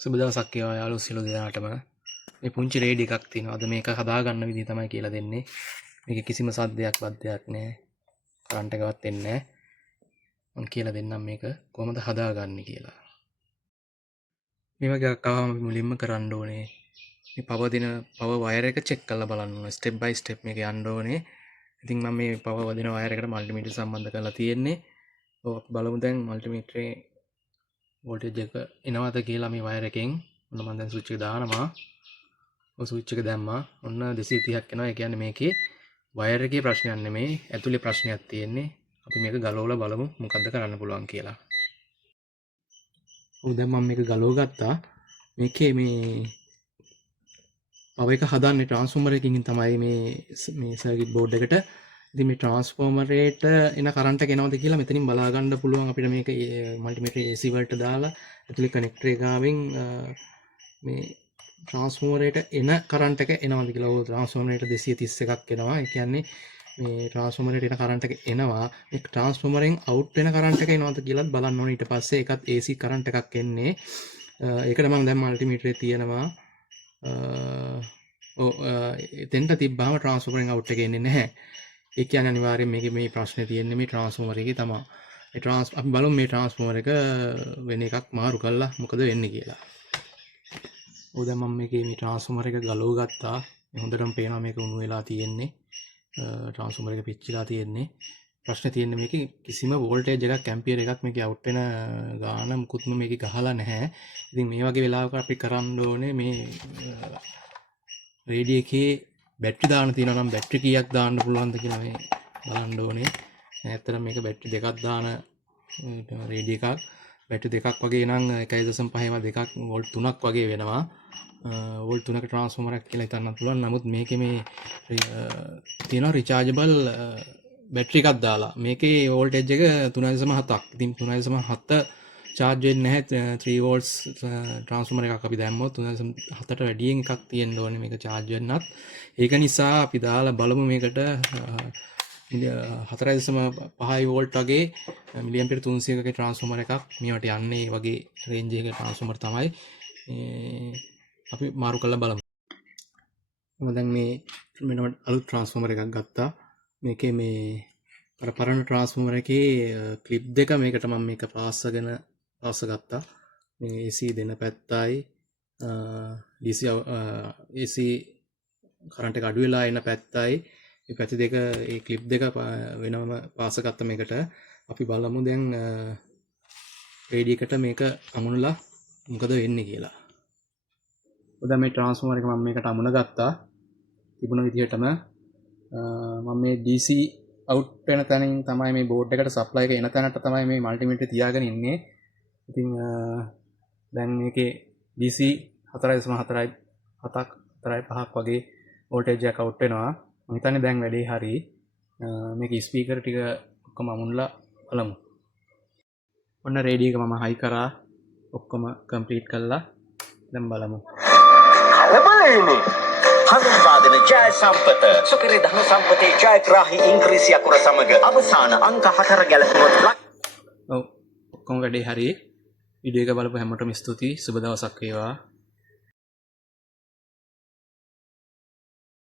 සුබ දවසක් වේවා යාළුවෝ සියලු දෙනාටම. මේ පුංචි රේඩිය එකක් තියෙනවා. අද මේක හදාගන්න විදිහ තමයි කියලා දෙන්නේ. මේකේ කිසිම සද්දයක් වද්දයක් නැහැ. කරන්ට් එකවත් එන්නේ නැහැ. මම කියලා දෙන්නම් මේක කොහොමද හදාගන්නේ කියලා. මේ වගේ එකක් ආවම අපි මුලින්ම කරන්න ඕනේ මේ පවර් වයර් එක චෙක් කරලා බලන්න ඕනේ. ස්ටෙප් බයි ස්ටෙප් මේක යන්න ඕනේ. ඉතින් මම මේ පවර් වදින වයර් එකට මල්ටිමීටර් සම්බන්ධ කරලා තියෙන්නේ. ඔව් අපි බලමු දැන් මල්ටිමීටරේ වෝල්ටේජ් එක එනවද කියලා මේ වයර් එකෙන්. ඔන්න මම දැන් ස්විච් එක දානවා. ඔය ස්විච් එක දැම්මා. ඔන්න 230ක් එනවා. ඒ කියන්නේ මේකේ වයර් එකේ ප්‍රශ්නයක් නෙමෙයි, ඇතුලේ ප්‍රශ්නයක් තියෙන්නේ. අපි මේක ගලවලා බලමු මොකද්ද කරන්න පුළුවන් කියලා. ඔව් දැන් මම මේක ගලව ගත්තා. මේකේ මේ පවර් එක හදන්නේ ට්‍රාන්ස්ෆෝමර් එකකින් තමයි මේ සර්කිට් බෝඩ් එකට. ඉතින් මේ ට්‍රාන්ස්ෆෝමරේට එන කරන්ට් එක එනවද කියලා මෙතනින් බලා ගන්න පුළුවන් අපිට මේක මල්ටිමීටර් AC වලට දාලා ඇතුලේ කනෙක්ටර් එක ගාවින් මේ ට්‍රාන්ස්ෆෝමරේට එන කරන්ට් එක එනවද කියලා. ඔය ට්‍රාන්ස්ෆෝමරේට 231ක් එනවා. ඒ කියන්නේ මේ ට්‍රාන්ස්ෆෝමරේට එන කරන්ට් එක එනවා. මේ ට්‍රාන්ස්ෆෝමරෙන් අවුට් වෙන කරන්ට් එක එනවද කියලාත් බලන්න ඕනේ. ඊට පස්සේ ඒකත් AC කරන්ට් එකක් එන්නේ. ඒකට මම දැන් මල්ටිමීටරේ තියෙනවා. එතෙන්ට තිබ්බාම ට්‍රාන්ස්ෆෝමරෙන් අවුට් එක එන්නේ නැහැ. ඒ කියන්නේ අනිවාර්යෙන් මේකේ මේ ප්‍රශ්නේ තියෙන්නේ මේ ට්‍රාන්ස්ෆෝමර් එකේ තමයි. අපි බලමු මේ ට්‍රාන්ස්ෆෝමර් එක වෙන එකක් මාරු කළා මොකද වෙන්නේ කියලා. ඔව් දැන් මම මේකේ මේ ට්‍රාන්ස්ෆෝමර් එක ගලව ගත්තා. හොඳටම පේනවා මේක උණු වෙලා තියෙන්නේ. ට්‍රාන්ස්ෆෝමර් එක පිච්චිලා තියෙන්නේ. ප්‍රශ්නේ තියෙන්නේ මේකේ කිසිම වෝල්ටේජ් එකක් ඇම්පියර් එකක් මේකේ අවුට් වෙන ගාන මුකුත්ම මේකේ ගහලා නැහැ. ඉතින් මේ වගේ වෙලාවක අපි කරන්න ඕනේ මේ රේඩියෝ එකේ බැටරි දාන්න තියෙනවා නම් බැටරි කීයක් දාන්න පුළුවන්ද කියලා මේ බලන්න ඕනේ. ඇත්තටම මේක බැටරි දෙකක් දාන රේඩියෝ එකක්. බැටරි දෙකක් වගේ නම් 1.5 2ක් වෝල්ට් 3ක් වගේ වෙනවා. වෝල්ට් 3ක ට්‍රාන්ස්ෆෝමරයක් කියලා හිතන්න පුළුවන්. නමුත් මේකේ මේ තියෙනවා රිචාර්ජබල් බැටරි එකක් දාලා. මේකේ වෝල්ටේජ් එක 3.7ක්. ඉතින් 3.7 චාර්ජ් වෙන්නේ නැහැ. 3 වෝල්ට්ස් ට්‍රාන්ස්ෆෝමර් එකක් අපි දැම්මොත් 3.7ට වැඩියෙන් එකක් තියෙන්න ඕනේ මේක චාර්ජ් වෙන්නත්. ඒක නිසා අපි දාලා බලමු මේකට 4.5 වෝල්ට් වගේ මිලි ඇම්පියර් 300ක ට්‍රාන්ස්ෆෝමර් එකක් මේවට යන්නේ වගේ රේන්ජ් එකක ට්‍රාන්ස්ෆෝමර් තමයි. අපි මාරු කරලා බලමු. මම දැන් මේ අලුත් ට්‍රාන්ස්ෆෝමර් එකක් ගත්තා. මේකේ මේ අර පරණ ට්‍රාන්ස්ෆෝමර් එකේ ක්ලිප් දෙක මේකට මම මේක පාස් ගත්තා. මේ AC දෙන පැත්තයි DC AC කරන්ට් එක අඩු වෙලා එන පැත්තයි මේ පැති දෙක ඒ ක්ලිප් දෙක වෙනම පාස් ගත්ත මේකට. අපි බලමු දැන් රේඩියෝ එකට මේක අමුණලා මොකද වෙන්නේ කියලා. දැන් මේ ට්‍රාන්ස්ෆෝමර් එක මම මේකට අමුණ ගත්තා. තිබුණ විදිහටම මම මේ DC අවුට් වෙන තැනින් තමයි මේ බෝඩ් එකට සප්ලයි එක එන තැනට තමයි මේ මල්ටිමීටර් තියාගෙන ඉන්නේ. ඉතින් දැන් මේකේ DC 4.4ක් වගේ වෝල්ටේජ් එකක් අවුට් වෙනවා. මම හිතන්නේ දැන් වැඩේ හරි. මේකේ ස්පීකර් ටික ඔක්කොම අමුණලා බලමු. ඔන්න රේඩියෝ එක මම හයි කරා. ඔක්කොම කම්ප්ලීට් කළා. දැන් බලමු. කලබලෙන්නේ හඳුන්වාදන ජය සම්පත සුපිරි ධන සම්පතේ ජයග්‍රාහී ඉංග්‍රීසි අකුර සමග අවසාන අංක 4 ගැලපුවොත් ඔව් ඔක්කොම වැඩේ හරි. වීඩියෝ එක බලපු හැමෝටම ස්තුතියි. සුබ දවසක් වේවා.